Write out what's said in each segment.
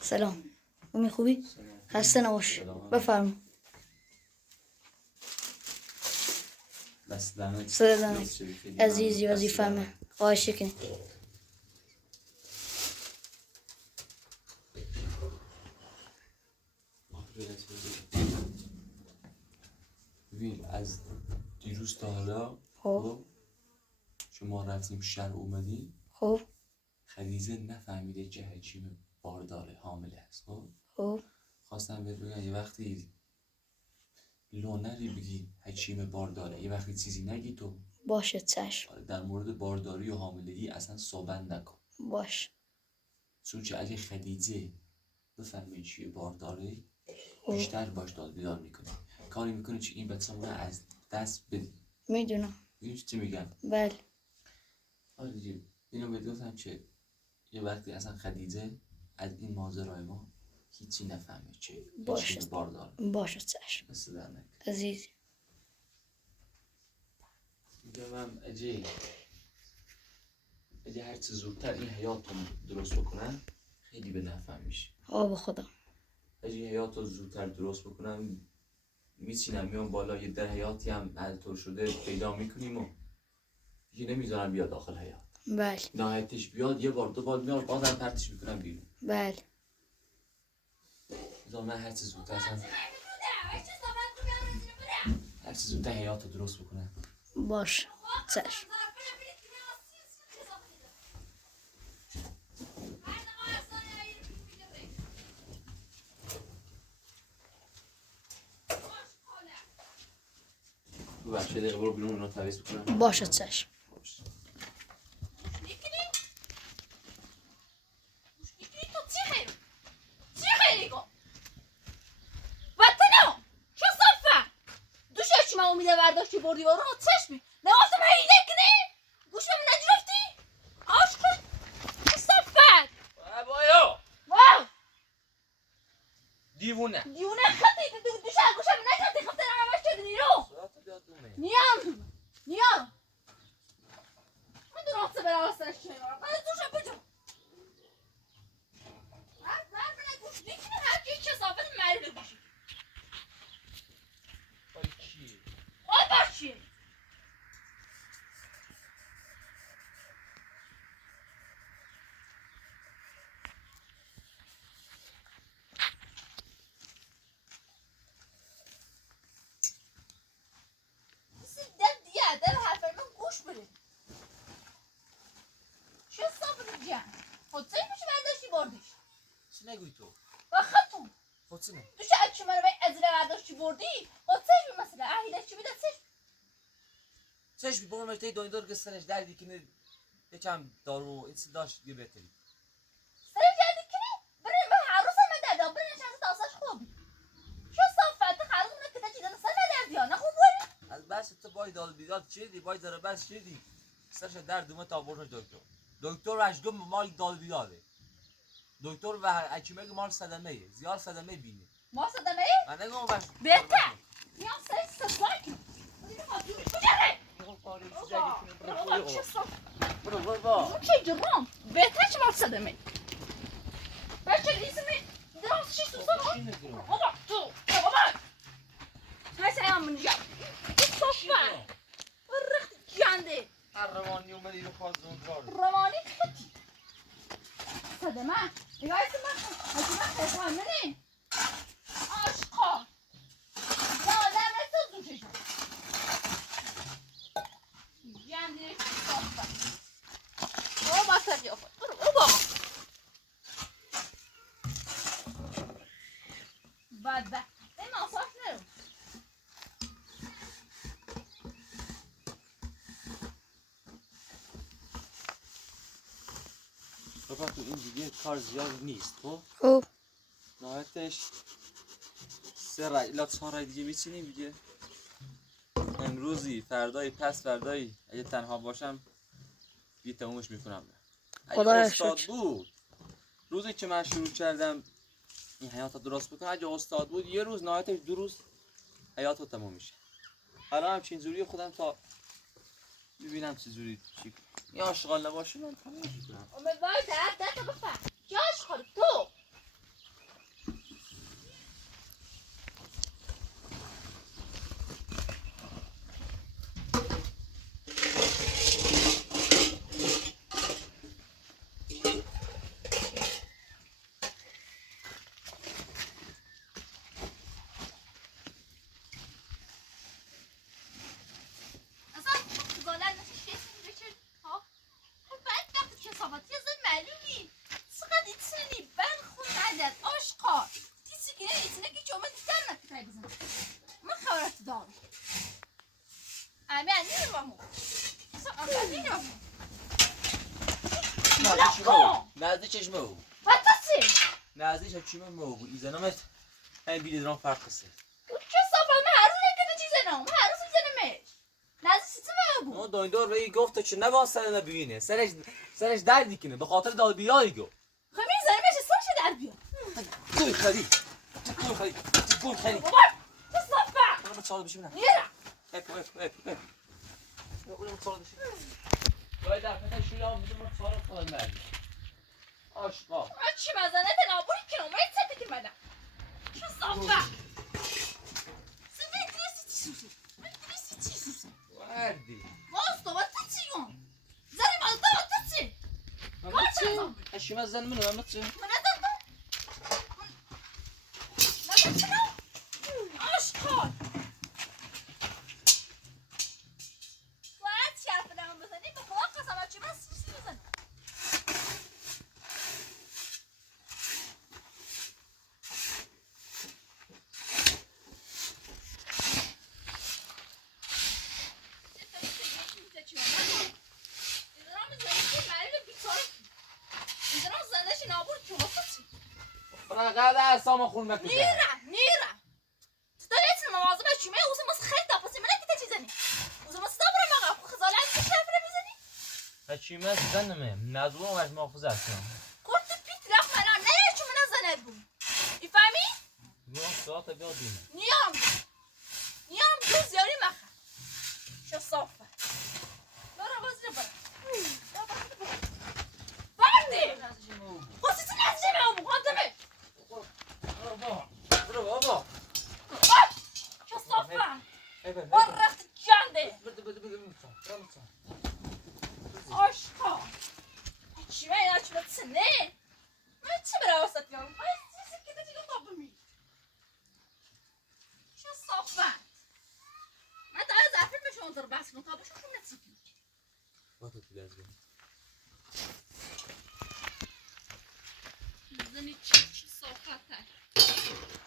سلام امی خوبی؟ خسته نباش بفرما سلام عزیزی وظیفه‌مه خواهش کنی ببین از دیروز تا حالا خب شما رفتیم شهر اومدیم خب خدیجه نفهمیده که حکیم بارداره حامله است. خب خواستم بهت بگم یه وقتی لونری بگی حکیم بارداره، یه وقتی چیزی نگی تو باشه چشم در مورد بارداری و حاملگی اصلا صحبت نکن. باش چون که اگه خدیجه بفهمه چیه بارداره خب بیشتر باش داد بیدار میکنه، کاری میکنه که این بچه از دست بدی. میدونم میدونی چی میگم؟ بله آره دیگه اینو بهت گفتم که یه وقتی اصلا خدیجه از این ماجرای ما هیچی نفهمه چه باشه چی بارداره. باشه چشم مثل درنک عزیزی میگم هم اگه هر چه زودتر این حیات رو درست بکنن خیلی به نفع میشه. آب خدا اگه حیات رو زودتر درست بکنن میچینم میام بالا یه در حیاتی هم حل شده پیدا میکنیم و دیگه نمیذارم بیاد داخل حیات. بله نهایتش بیاد یه بار دو بار میاد بازم پرتش میکنم بیرون. بله من هر چه زودتر حیات رو درست بکنم. باش چشم ببخشید دقیقه برو بیرون رو تعویض بکنم. باشه چشم امیده برداشتی بردی برو چشمی نگفتم هیله کنی گوش بهم نگرفتی عاشق صفت بایا واو دیوونه خطی دوش گوشم نگرفتی خفته نمش کردی رو نیام من درسته برای آستانش چه بارم من دوشم بجم من بله گوش دیکنی هر کی کسافت مری بگوشی آی باشی چی نگوی تو؟ خطون خود چی نه؟ دوشه اچه منو باید ازله برداشتی بردی خود چشمی مثلا اهیده چی بیده چشمی با مشتهی دانیدار گسترش دردی کنه یکم دارو این چی داشت یه بهتری سر جدی کنی؟ برای من هر روز همه درده برای نشانس تاساش خوبی شو صافت خلق نکده چیدن سر ندردی ها نخوب باری؟ از بس تو باید دال بیداد چیدی باید داره بس چیدی سرش درد دومه تا برنش دکتر رشگم مال دال بیداده دکتر و حکیمه مال صدمه زیاد صدمه بینی ما صدمه؟ من نگم باش بهتر میام سر سزاکی برو چه جرام بهتر چه مال صدمه بچه ریزمی دراز چی سوزا بابا تو بابا های سیام من جاب صفا رخت جانده هر روانی اومدی رو خواستون کار روانی خطی صدمه نگاه اسم من خیلی منه عاشقا زالم تو دوششم جانده صفا بابا سریافت برو بابا بعد این مصاف نرو بابا تو این دیگه کار زیاد نیست خب نهایتش 3 رای الا 4 رای دیگه میچینیم دیگه امروزی فردایی پس فردایی اگه تنها باشم یه تمومش میکنم. اگه خدا استاد شکر بود روزی که من شروع کردم این حیات رو درست بکنم اگه استاد بود یه روز نهایتش 2 روز حیات رو تموم میشه. حالا هم چینجوری خودم تا ببینم چه جوری چی یا اشغال نباشه من تمامش میکنم. امیدوارم طرف دست بفهم جاش خود تو نزدیک چشمه او نزدیک چشمه مو ایزنامت این بیلیدران فرق قصه ما دایندار به این گفت که نباید سر نبینه سرش دردی کنه به خاطر داد بیایی گو گوی خرید گوی خرید اونم بچه‌ها بشی بینم اپ اونم بچه‌ها بشی باید در فتح شویه هم بودم بچه‌ها رو خواهد مردی آشقا چی مزنه نابوری کنم باید سرده که منم چه صافه وردی اشی من زن منو من چه فقط اعصام خون نکنه نیره تو لیتن مواظب چیمه اوزم از خیلی تاپسی منه که چیزنی اوزم از صبر مقا خزالت چه شفره میزنی هچی من زنمه نزوم از محافظه هستم کورت پیت رفت منم نه چون من زنه بود ایفهمی میام ساعت بیا دینه نیام دو زیاری مخه چه صافه برو بازی برو بردی خواستی تو نزدیمه همون خواندمه برو بابا چه صافه بر رخت جنده آشقا چیمه اینا چی بتسنه من چه برای وسط یارم های سیسی که تا چیگه تابه می چه صافه من تا از افرین بشه اون در بحث کنم تابه شو خون نتیگی باید تو لازم زنی چه صافه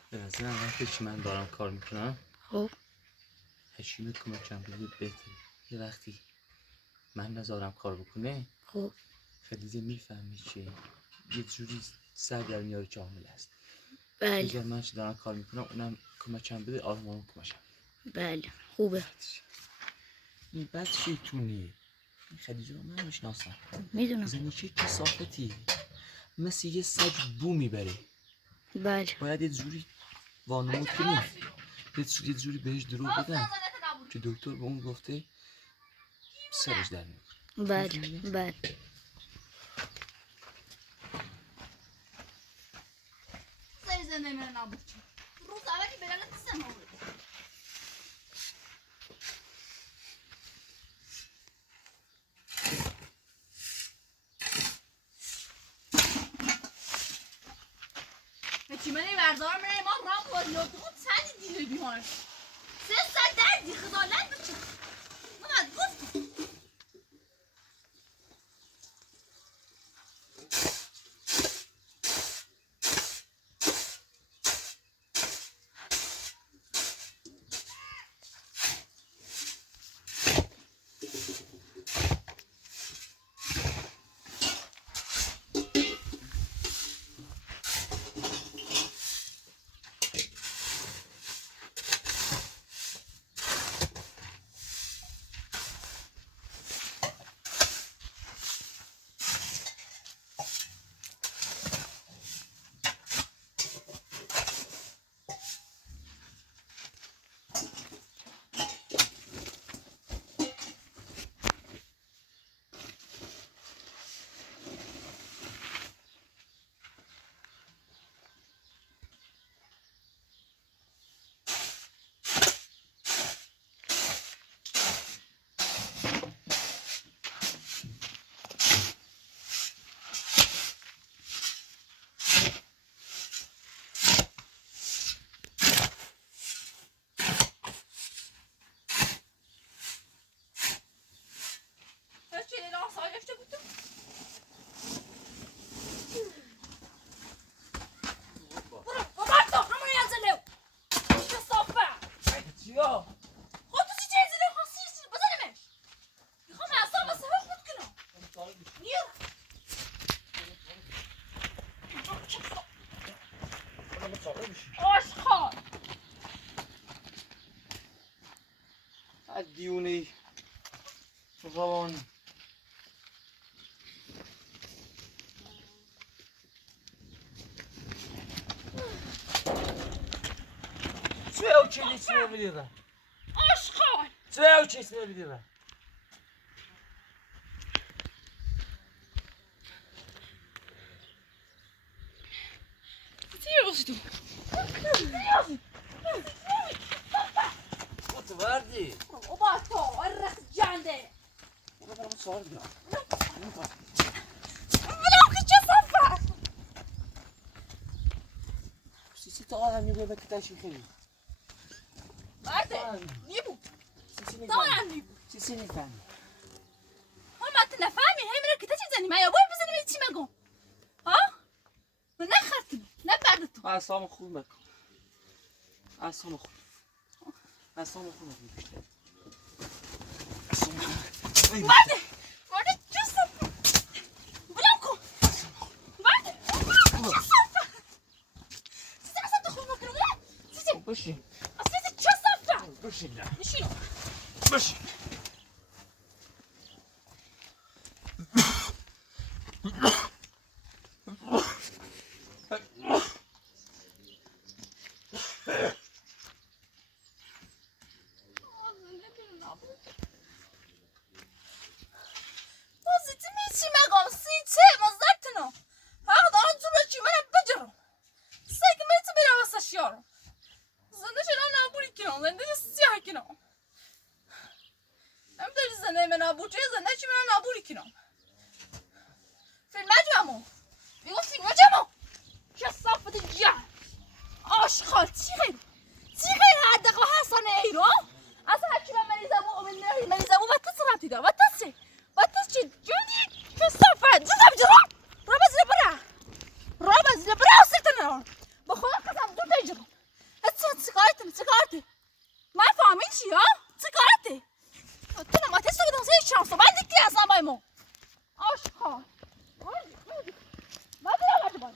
به نظرم وقتی چی من دارم کار میکنم خب هشیمه کمکم بده بهتره یه وقتی من نذارم کار بکنه خب خدیجه میفهمی که یه جوری سر در میاره که عامل است بله اگر من چی دارم کار میکنم اونم کمکم بده آروم آروم کمکم بله خوبه این بد شیطونیه این خدیجه رو من میشناسم میدونم زنی که کسافتی مثل یه سگ بو میبره بله باید یه جوری وانمود کنی یه جوری بهش دروغ بدم که دکتر به اون گفته سرش در میاد بله بله زنده من نابود چی روز اولی بلنه تسم هوله هکیمانی بردار منه ما رام بود یادگو تنی دیره بیمار 300 دردی خزالت بچه من گفتم چه بودم؟ برو بابا تو همون یزلو چه صافه چیا؟ خود تو چی یزلو خاصی بزنمش میخوام اعصاب سبا خود کنم نیو آشخال دیونی روانی چه او چیزی می‌بینی؟ آشخال چه او چیزی می‌بینی؟ Seriously. تو وردی؟ بابا تو الرخ جنده برو برام سوال بیار. بلاو که چه صفه سیسی تا آدم میگه به کتاشی خیلی. مرده نیبو سیسی دارم نیبو سیسی نفهمی. ما تو نفهمی همین که تا چی زنی من یا باید بزنیم چی مگم ها؟ من نخرتم نبرد تو اعصابم خوب مکن. اعصابم خوب. اعصابم خوب مکن بیشتر. مرده مرده چه صفه بلاو کن مرده چه صفه سیزه اصلا تو خوب مکنم نه سیزه بشین. اصلا چه صفه بشین نه. نشینو بشین. Poziti mi çi megam si çe mazartno. Ha daha cümle çimene becerim. Segmenti bir havası şiyorum. Zende şuna naburi kino, zende siyah kino. Hem de zende hemen abucu, zende çimene naburi kino. Film acımı. Bigo film acımı. Kesaf diye. Aşkal çiğir. Çiğir hadi Hasan Eyro. Asa hakime menizabu menizabu batasırati da batası. Batası جودي كسافة جدا بجرا رابز لبرا رابز لبرا وصلتنا بخويا قسم بدون تجرا سكارتي ما فاهمين شي ها سكارتي قلت له ما تسوي زي الشمس ما عندك يا صبايمو اشخا ما ادري ولا جبل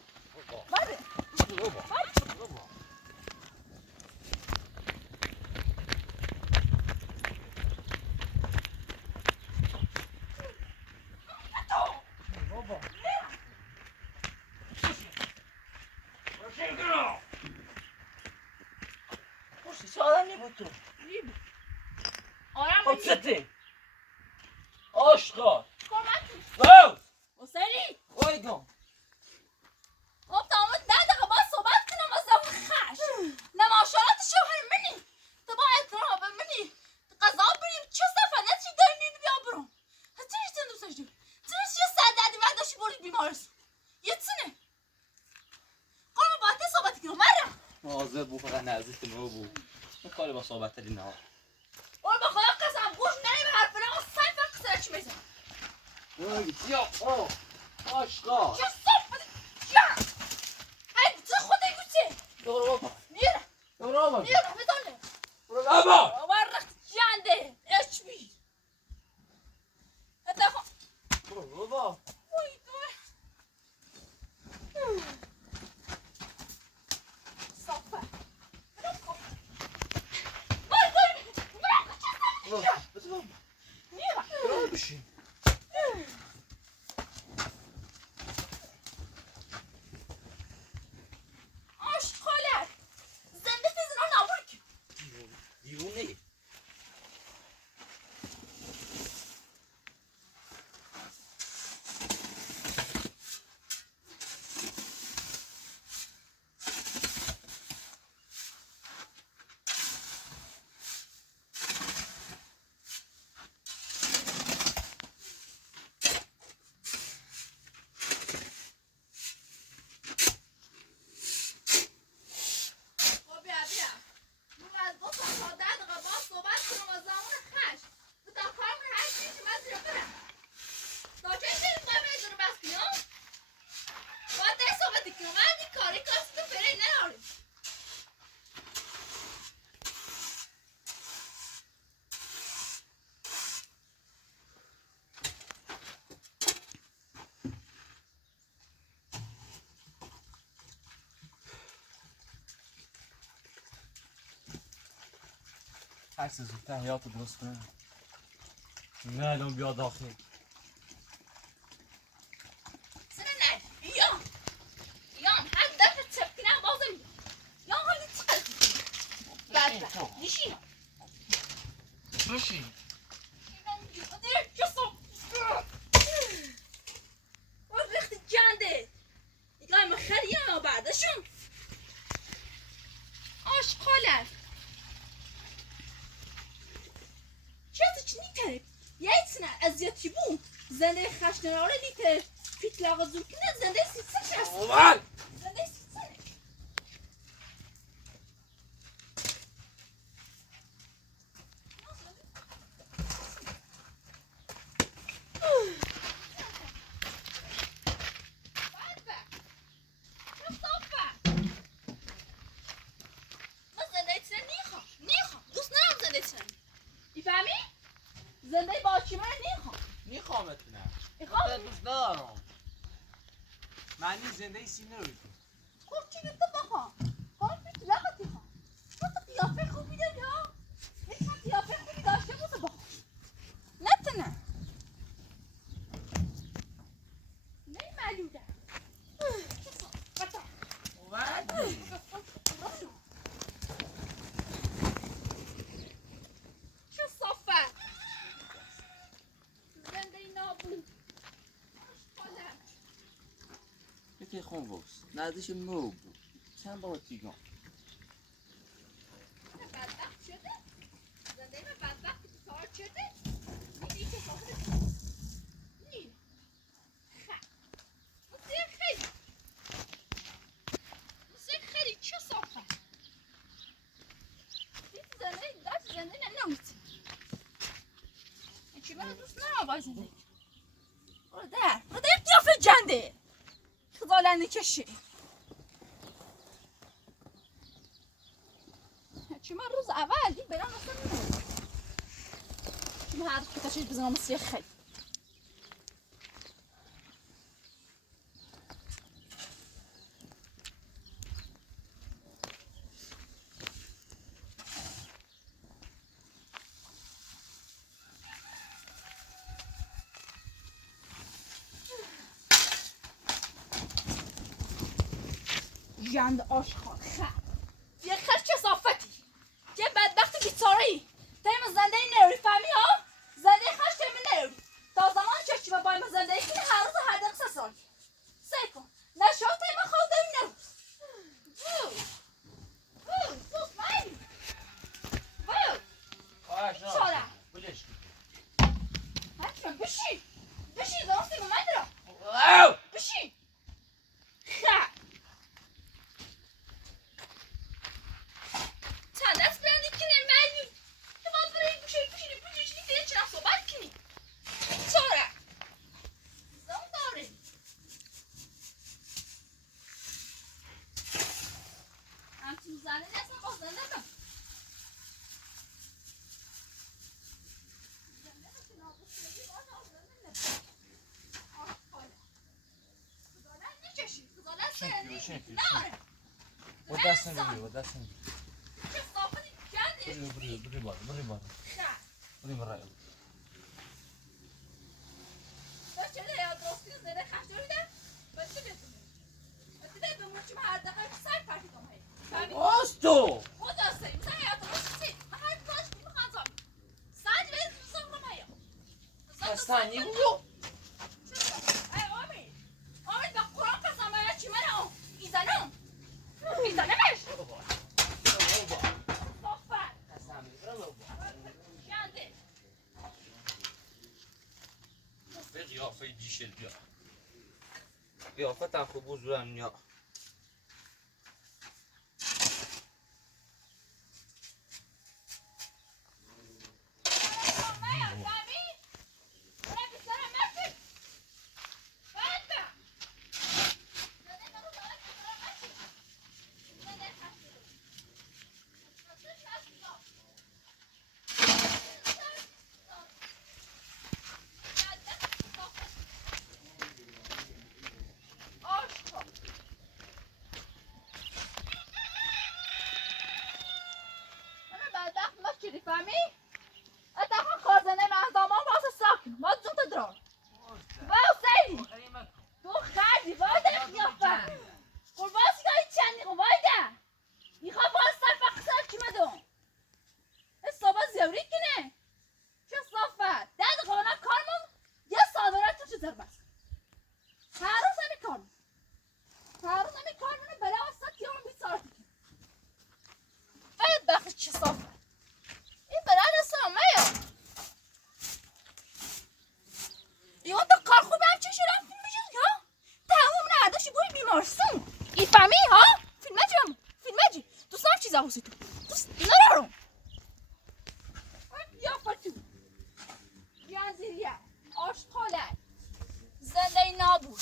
ما ادري چه آدمی بود تو؟ آرام خب چته؟ آشقا کمک باو حسینی وایگم خب تمام 10 دقیقه باید صحبت کنم از اون خش نماشارات شوهر منی تو با احترام به منی قضا بریم چه صفحه نه چی داری نیدی بیا برم چی نیستن دوستش دیم چی نیست یه سردردی برداشتی بری بیمارستان یه چینه قرم با ته صحبت کنم مرم حاضر بو فقط نزدیک ما بو این کاری با صحبت داری نه اون با خدا قسم گوش نری به حرف نما سعی فرق سرچ میزن یا آشقا چه صفحه یا هی چه خودی گوچه برو بابا نیره برو بابا نیره بزنه برو بابا ورخت جنده اچ بی حتی خب برو بابا وای تو صفحه برو نیره برو بشین آشت خاله زنده فیزنا نابور کن دیوونه هر چه زودتر حیاتو درست کنم. نه الان بیا داخل. سنه یا هر دفعه تفکینم بازم یا حالی تلفی بعد نشین بشین. وقتی جنده دیگه ما خیلی ها برداشون آشقاله چیزی چی نیته یایتسنه ازیتی بوم زنده خشنراره دیته پیتلاغ زوکنه زنده سیتسه هست اومد زنده سیتسه زنده باشی من میخوامتونم. میخوام دوست ندارم. معنی زنده سینه رو کن. خب چی گفته بخوام خب پیش لغتی خوام تو قیافه خوبی داری ها یکم قیافه خوبی داشته بوده بخوام نتونه نه معلومه اومدی. چه صافت زنده نابود Peki konvoks. Neredeyse mov. Sen bana tigan. بدبخت شده زنده من بدبخت بیکار شده میگه که صافت نیم موسیقی خیلی چه صافت زنده نمیتی چی من دوست ندارم با زنده برو در قیافه جنده خزالنده کشی چی من روز اول دی برام اصلا نمیدونم چی من هر که تشریف بزنم موسیقی خیلی جند آشخان خب یه خش چه صافتی چه بدبخت بیچاره‌ای تایم زنده نروی فهمی ها زنده خش تایم نروی تا زمان چشم با بایم زنده ای هر روز هر دقیقه 3 سال سعی کن نشاط تایم خود داری نرو دوست مایی شاره بلش حتما بشی دارستی با من درم بشی خب چند دست برندی کنه مریو تو باید برای بوشی که چنم صحبت کنی چاره زم داره همچین زنه نیستم با زنده بم زنده که نابوسیدگی باید زنده نبم آشقاله خزالت نکشی خزالت شنفی ناره و دستن بگیر و دستن بگیر چه صافتی جنده بری بار خب بری برای بچه یا دوستی زده خشم میدن بچه بدونه بچه بدونه چه هر دقیقه سر پرتی کنم تو خدا سعی مثلا یا دوستی هر باش میخوام زام ساعت به زوم رو مایا هستنی بگو ای آمی به قرآن قسم یا چی منو ایزنم صافت جنده به قیافه بیشل بیا قیافه تن خوب بزرم نیا واسه تو دوست ندارم یا فتو یا زیریا آشقاله زنده نابود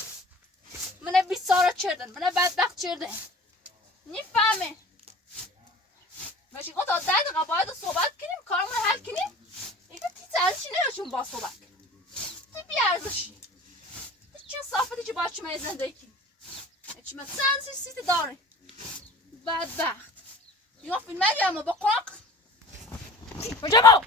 منه بیسارا چردن منه بدبخت چردن نیفهمه ماشی گفت تا 10 دقیقه باید صحبت کنیم کارمون حل کنیم یکی تیز ارزشی نمیشون با صحبت تو بی ارزشی تو چه صافتی که باید چمه زندگی کنیم چمه سنسی سیتی داری بدبخت یا فیلمه بیامو با قاق بجمو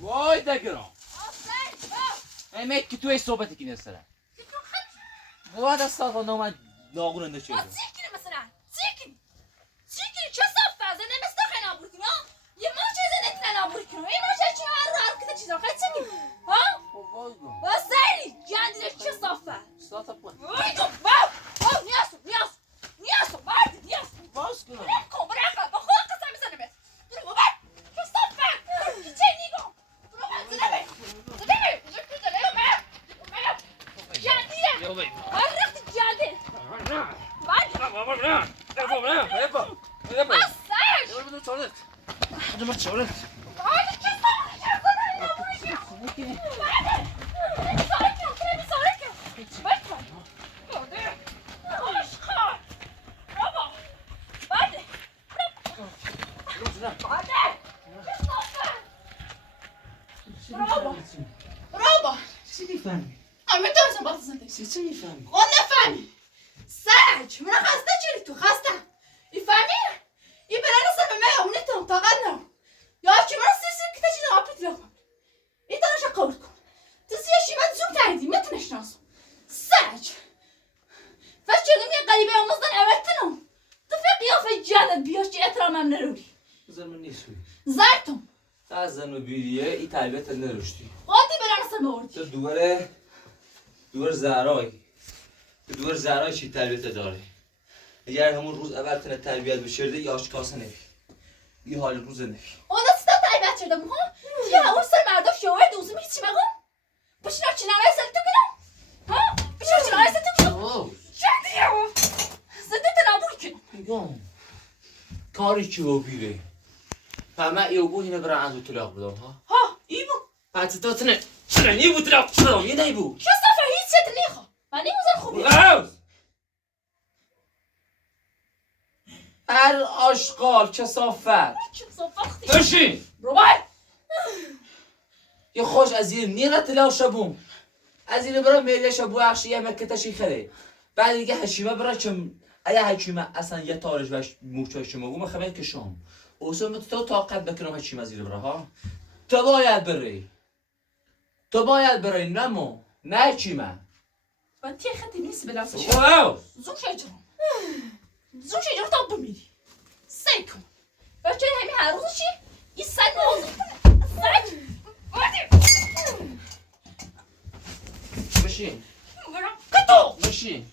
وای دگرام ایمه که توی صحبتی کنی سره وای دست آقا نامد ناغون انده چه سیکنی مثلا سیکنی چه صفحه زنده مثل خیلی نابور کنی ها یه ما چه زنده کنی نابور کنی یه ما چه هر کده چیزا خیلی سیکنی ها وای گم و سری جندیره چه صفحه ساعت پا وای گم واو نیاسو باید نیاسو باز کنم برکن با خود قسم میزنه بس برو بابر چه صفحه کی چه نیگو برو بابر زنده جندیره هر رخت جندیره برابا چی میفهمی؟ همه دارسن باید زندگی چی میفهمی؟ خود نفهمی سرج من خسته چیلی تو خسته ایفهمی؟ ای برای نسل به من همونه تام طاقت نرم یا که من سیسی که تجید آپیت بخون ای تنش قول کن تو سیشی من زوم تایدی میتونش ناسم سرج فش چگم یه قریبه آموزدن اوتنم تو فی قیافه جلد بیاش چه احترامم نروی بذار من نیسوی زرتم از زن و بیریه ای تربیت نرشتی خودی برای نسل موردی تو دوباره زهرای چی تربیت داره اگر همون روز اول تنه تربیت بشرده یا آشکاسه نبی یه حال روز نبی اون ستا تایبت شدم ها یه همون سر مردم شوهر دوزم هیچی مگم بشنار چنانه سر تو کنم ها بشنار چنانه سر تو کنم چه دیگه هم زده تنابوی کنم میگم کاری چی با بیره همه ایو بود اینه برای از اطلاق بدم ها ای بو حتی تا تنه نی بود اطلاق بدم یه نی بود چه صفحه هیچ ست نیخوا من نیموزن خوبی هر آشغال کسافت چه صفحه بشین روبای یه خوش از این نیره تلاو شبون از این برای میله شبو اخشی یه مکه تشی خره بعد دیگه حشیمه برای چم اگه حکیمه اصلا یه تارش بش موچای شما بوم خبر که شام اوسم تو طاقت بکنم حکیمه زیر برای ها تو باید بری نمو نه حکیمه من تیه خطی نیست بلاسش واو زوم شجرم تا بمیری سی کن بچه همین هر روز چی؟ این سن موضوع سج بشین برم کتو بشین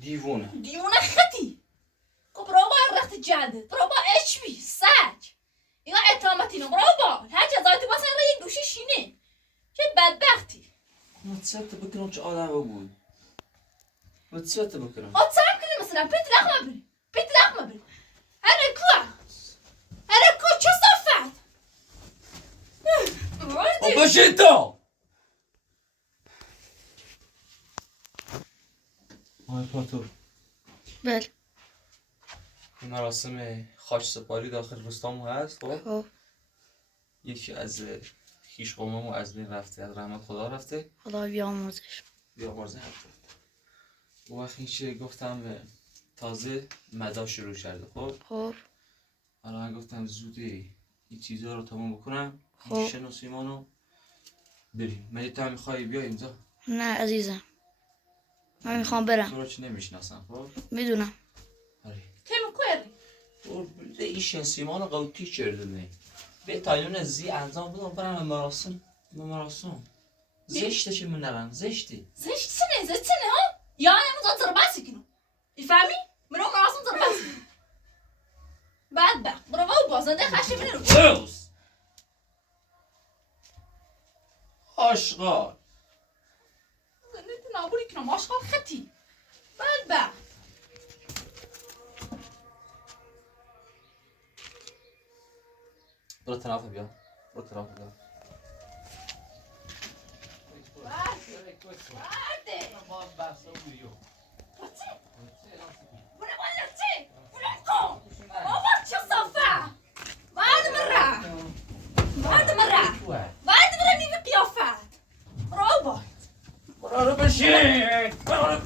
دیوونه خطی برو با رخت جلده برو با اچ بی سج اینا اتهامتینو برو با هر چه زایتی باسه این را یک گوشه شینه چه بدبختی نتیجه بکنم چه آدم بود نتیجه بکنم آتسام کنی مثلا پیت لخمه بری هره کو چه صفت بشین تو آی پاتو بله مراسم خاک سپاری داخل روستامو هست خب خب یکی از خیش قوممو از بین رفته از رحمت خدا رفته خدا بیامرزش بیامرزه حق اون وقت این چیه گفتم تازه مدا شروع کرده خب حالا من گفتم زوده این چیزها رو تمام بکنم خب. شناسیمانو بریم مگه تو هم میخوایی بیا اینجا نه عزیزم من میخوام برم. تو رو چی نمیشناسم خب؟ میدونم. آره. Kim koyarım? او ایشن سیمان قوتی چردونه به تایون زی انجام بدم برم مراسم زشته چه من نرم زشته Zeytini ha? Yani bu da zırbası kino. İfami? Ben o marasın zırbası. Bak. Bravo bazı da kaçtı bilirim. بوس آشغال Zennetin aburi kino maşkal khati. Bak. برو طرف بیا Hadi. Bu ne bana yaptı? Bu ne kon? Baba çok safa. Vardı mırra. Bir kıyafet. Bravo. برو بشی Allah.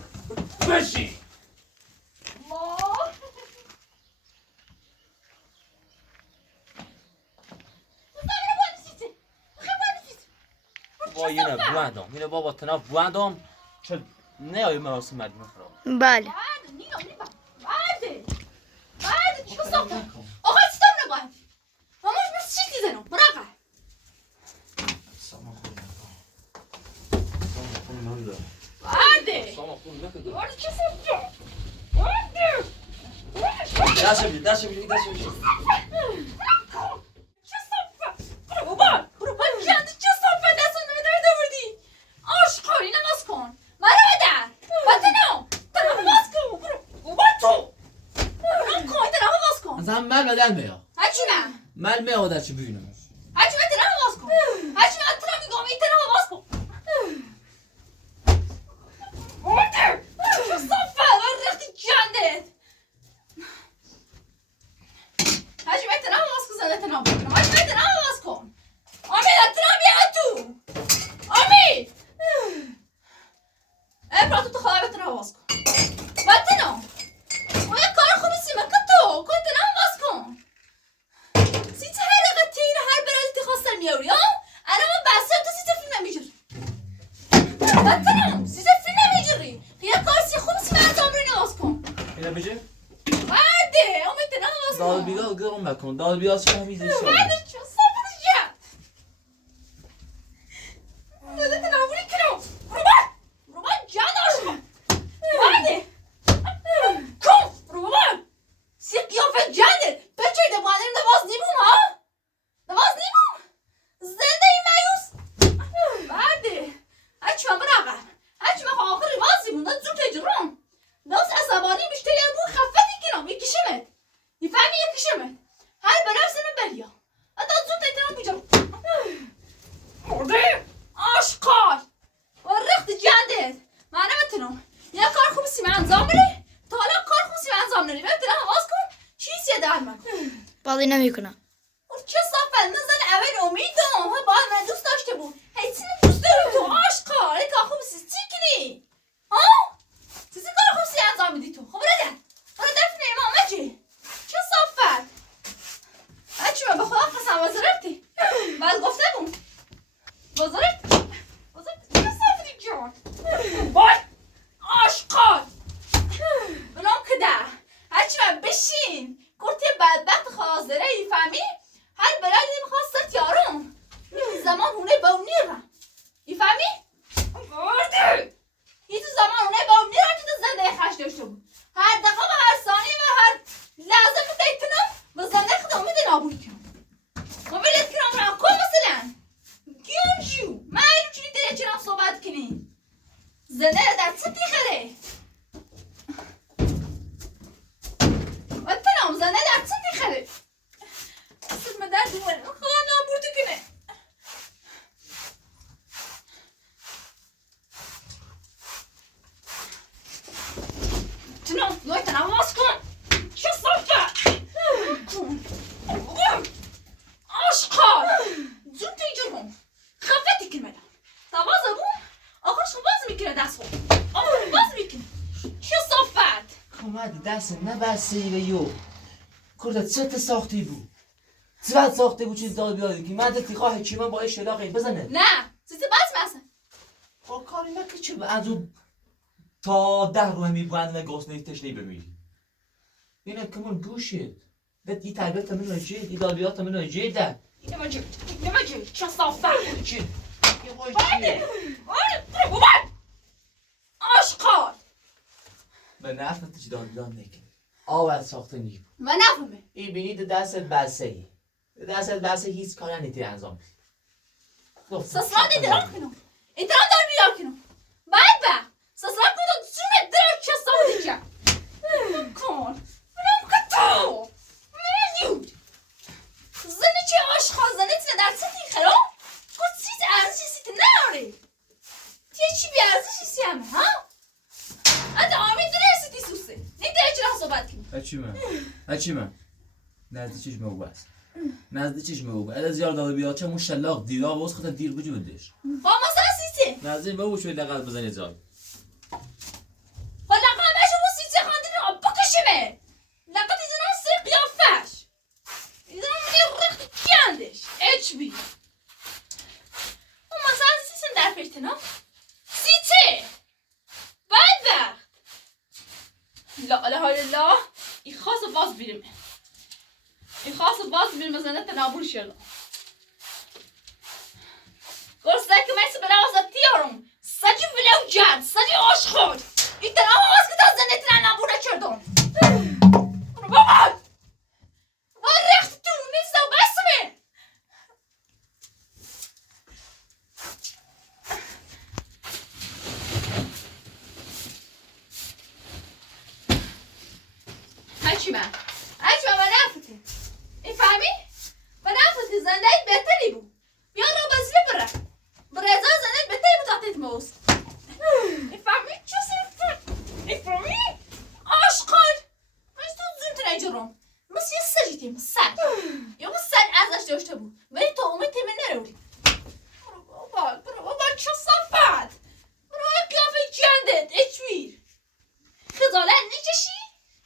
با اینه بابا تناف بوندم چه نیایی مراسم مردم خراب بله. Vardı. Çok safa. Oha sistemine bak. Ama biz çift izlenim. Bırak. Vardı. Vardı çok safa. Vardı. دست بگیر Çok safa. Baba. Kendi çok safa dersini nerede vurdu? Aşk oyuna nasıl kon? Merhaba. Batino. Tarafı baskı. Baba tu. Koy tarafı baskı. مثلا من بدل میاد Açma. من میاد چه ببینم Açma tarafı baskı. Açma tarafı gomi tarafı baskı. Orada. Çok safa. Vardı cennet. Açma tarafı baskı sana tarafı. Açma tarafı baskı. Ami tarafı atu. Ami. Epra tu خواهی tarafı baskı. Batino. و یه کار خوبی سیمه که تو کنتون هم باز کن سیت هر دقیقه تیر هر برادی خواستر میاری ها الان من بسته تو سیت فیلم نمیجر بطنم سیت فیلم نمیجری یه کار خوبی سیمه انجام رو نواز کن اینه بجه برده امیدن هم باز داد کن بیگاه گرم بکن داد بیگاه چه همیزه برده چون صبر جد دادت نبوری کنم رو با جد آشقا برده Kom! Roman! Sieh قیافه جنده! بچه دمانم نواز نیمون ها؟ نواز نیمون! زنده ای مایوس! برده! هرچی من براغم! هرچی من آخر رواز نیمون! نه زود تجرم! ناس عصبانی بیشتر یه بو خفتی کنم! یکیشمت! یفهمی یکیشمت! هر بنفسه من بلیا! حتی زود تجرم بیجرم! مرده! آشقال! و رخت جنده! معنی بتنم! یه کار خوب سیمه انجام بره! تا حالا کار خوبی انجام نداری باید دلم حواس کن چیزی در مکن باقی نمیکنم. اون چه صافت نزد اول امیدم ها باید من دوست داشته بود هیچی دوست داری تو عشقا ای کار خوبی چی کنی ها چیزی کار خوبی انجام میدی تو خب برادر فیلم امامه چی چه صافت هرچی من به خدا قسم وزرفتی بعد گفته بود وزرفتی چه صافتی جان بای عشقا بنام که ده هرچی من بشین کرتی بدبخت خازره ای فهمی هر بلدی میخواست یارم زمان هونه با اون نیرم ای فهمی؟ گرده ای تو زمان هونه با اون نیرم که تو زنده خش داشته بود هر دقیقه و هر ثانیه و هر لحظه که دیتنم و زنده خود امید نابود کنم ما بلد کنم را کن مثلا گیونجو من اینو چونی دیره چنم صحبت کنی زنده در چه تیخره وقتنا زنده در چه میخره اصلا من در دواره خواهم نابودو کنه تنام یای تنام باز کن چه صافه کن عشقا زون تیجرم خفتی کنه دوازه بون آخرش باز میکنه دست خود باز میکنه چه صافت اومدی دست نبسته ای یو کرده چه ساختی بود چه ساخته بود چیز داد بیادی که من دقیقا هیچی من با ایش شلاقی بزنه نه چیزی بس مثلا خب کاری نکن چه از اون تا 10 روز میبوند گسنه تشنه بمیری اینه کمون بوشید ده ای تربیت من جید ای دادیات من جیده اینما جید چه صافه چی؟ باید آره برو بابا آشقال به نفت چی دادیان نکن آول ساخته نیب من نفهمه ای بینید دستت بسته ای دستت بسته هیچ کاری نیتی انجام بدی سسران درام کنم احترام دارم بیدار کنم باید با سسران کنم جون درام چه صافه دیگه کن منم کتو میلیود زنی چه آشقال زنی تنه در سطحی خرام گفت چیز ارزشی سیت ناره تیه چی بی ارزشی سیامه ها انت آمین دره سیتی سوسه نیده چرا صحبت کنم هچی من نزدیکش مگو بس نزدیکش مگو بس از یار داده بیاد چه مون شلاق دیدا باز خودت دیر بجودش با مثلا سیته نزدیک مگو شوی لقد بزنی جای با لقد بشه مو سیته خاندین رو بکشیمه لقد ایزنان سر قیافش ایزنان منی رخت گندش اچ بی اون مثلا سیسن در پیشتنا سیته بعد وقت لا اله الا الله ای خاص باز بیرمه ای خاص باز بیرمه زنده تنابور شده گرسته که من سبلا واسه تیارم سجی ولو جد سجی آش خود این تنها آز که تا زنده تنابور کردم برو بابا با رخت تو نیست و بسمه هرچی من نفته این فهمی؟ من نفته زنده ایت بهتری بود بیا رو بزیله بره برزا زنده ایت بهتری بود تحتیت موز این فهمی؟ چه سرفت؟ این فهمی؟ آشقال من تو زن تنجرم مثل یه سجیتیم سر یا سر ارزش داشته بود ولی تو اومد تیمه نروری برو بابا چه صفت برو های قیافه جندت اچویر خجالت نکشی؟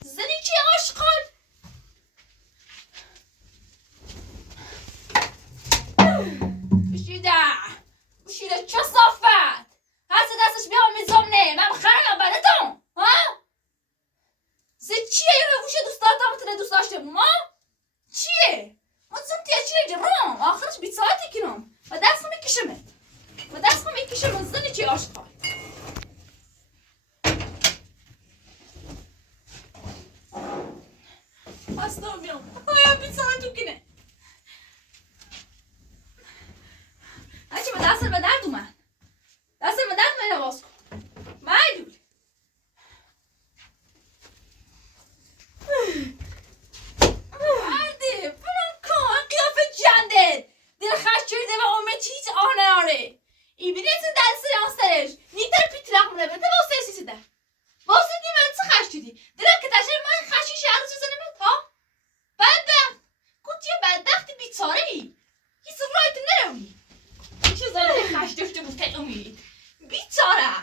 زنی چه آشقال بشیده چه صافت هست دستش بیام میزم من خرم بلدم ها زی چیه یه گوشه دوست دارم تنه دوست داشته ما چیه من زم تیه چیه جرام آخرش بیت ساعتی کنم و دستم میکشمه زنی چه آشقال Aslan بیام باید بیت ساعت تو کنه هرچی به دستت به درد اومد دستت به درد من باز کن معلول مرده برم کن قیافه جنده دل خش چیده و امید چیز آه ناره ای بینید در سریان سرش نیتر پیترق مونه بده واسه سیسی در واسه دیمن چه خش چیدی درم که تشه من خشی شهر چیزه نمید ها بدبخت گفت یه بدبخت بیچاره ای هیچ رایت نروی چه زنده خش داشته بود که امید بیچاره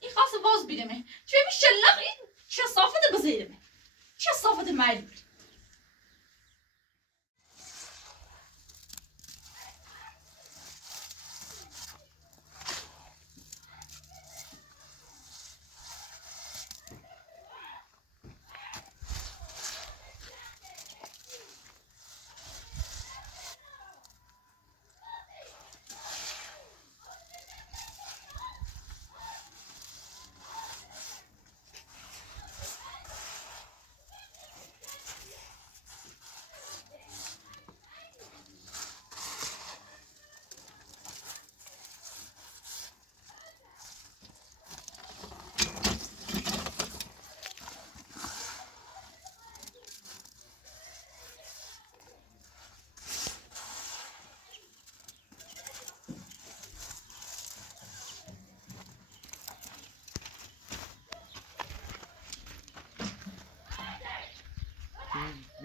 این خاص باز بیدمه چه می شلق این چه صافت بزیدمه چه صافت معلول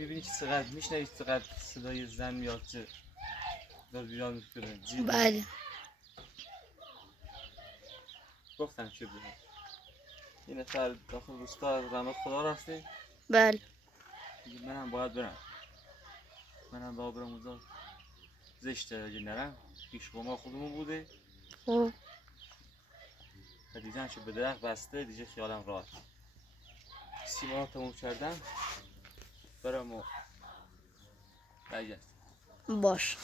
میبینی که چقدر میشنوی چقدر صدای زن میاد چه داد بیدار میکنه بله گفتم چه بود این نفر داخل روستا رحمت خدا رفته بله دیگه منم باید برم اونجا زشته اگه نرم پیش ما خودمون بوده خب خدیجه شو به درخت بسته دیگه خیالم راحت. سیما تموم کردم برم و برگرد. باش.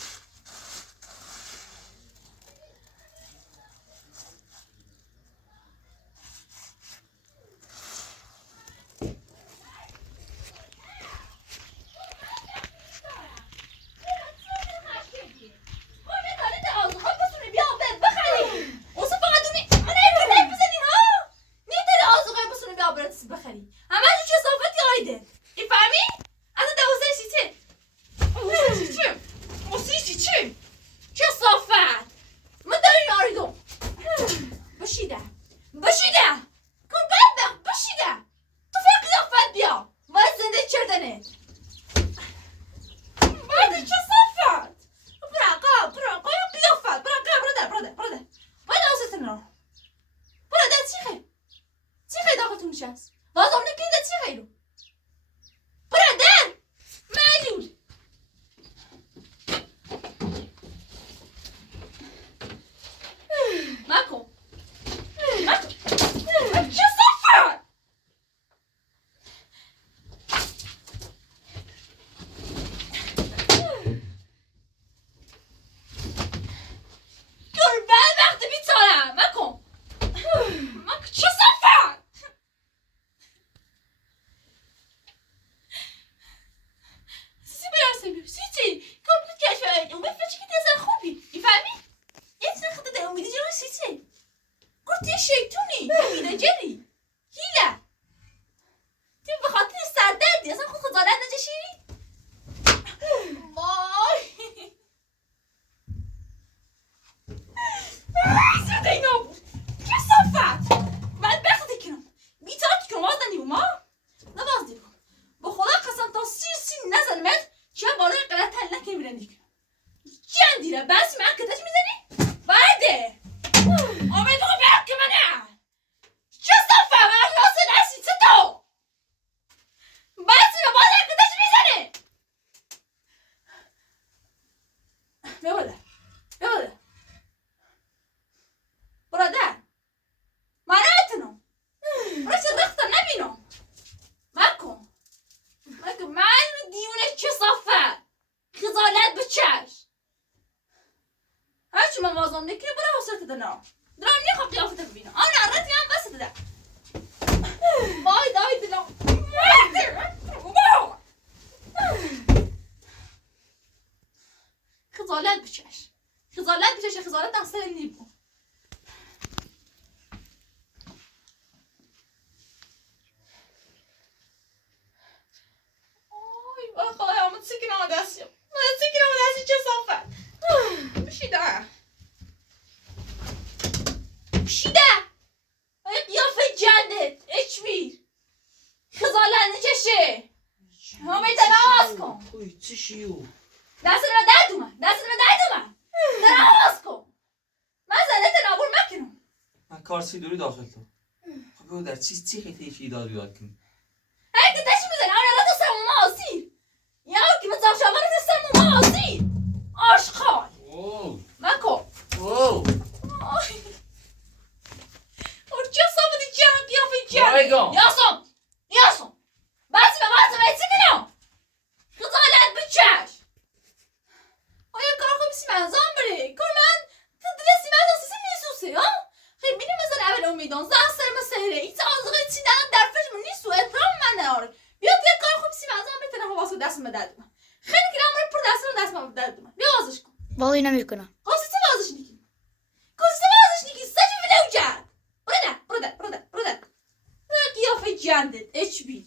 خجالت اصلا نیبو آی خدایا من سکنم دستیم چه صافت بشیده آیا قیافه جندت اچمیر خجالت نکشه همه تناواز کن اوی چی شیو دست رو درد اومد تناواز کن من زنده تنابور مکنم من کارسی دوری داخل تو خب بگو در چی خیلی چی داری یاد کنی هرگه تشی میزنه آن را دستم اوما آسیر یا که من زفشاوان دستم اوما آسیر آشخال مکن چه صافتی جمع قیافه جمع یاسم بعضی ایتی کنم خجالت بچش آیا کار خوب سیمنزان بره کار من دل سیمنزان سیسی میسوسه ها خیلی بینیم مثلا اول امیدان زن سرم سهره ایتا آزاقه چی ندن در فشم نیست و ادرام من نهاره بیا کار خوب سیمنزان بتنه حواسو دست مدد من خیلی که نماره پر دست من مدد من بیا وازش کن واقعی نمیکنم قاسیت وازش نیکی سجی ویدیو جد برده قیافه جندت اچ بیر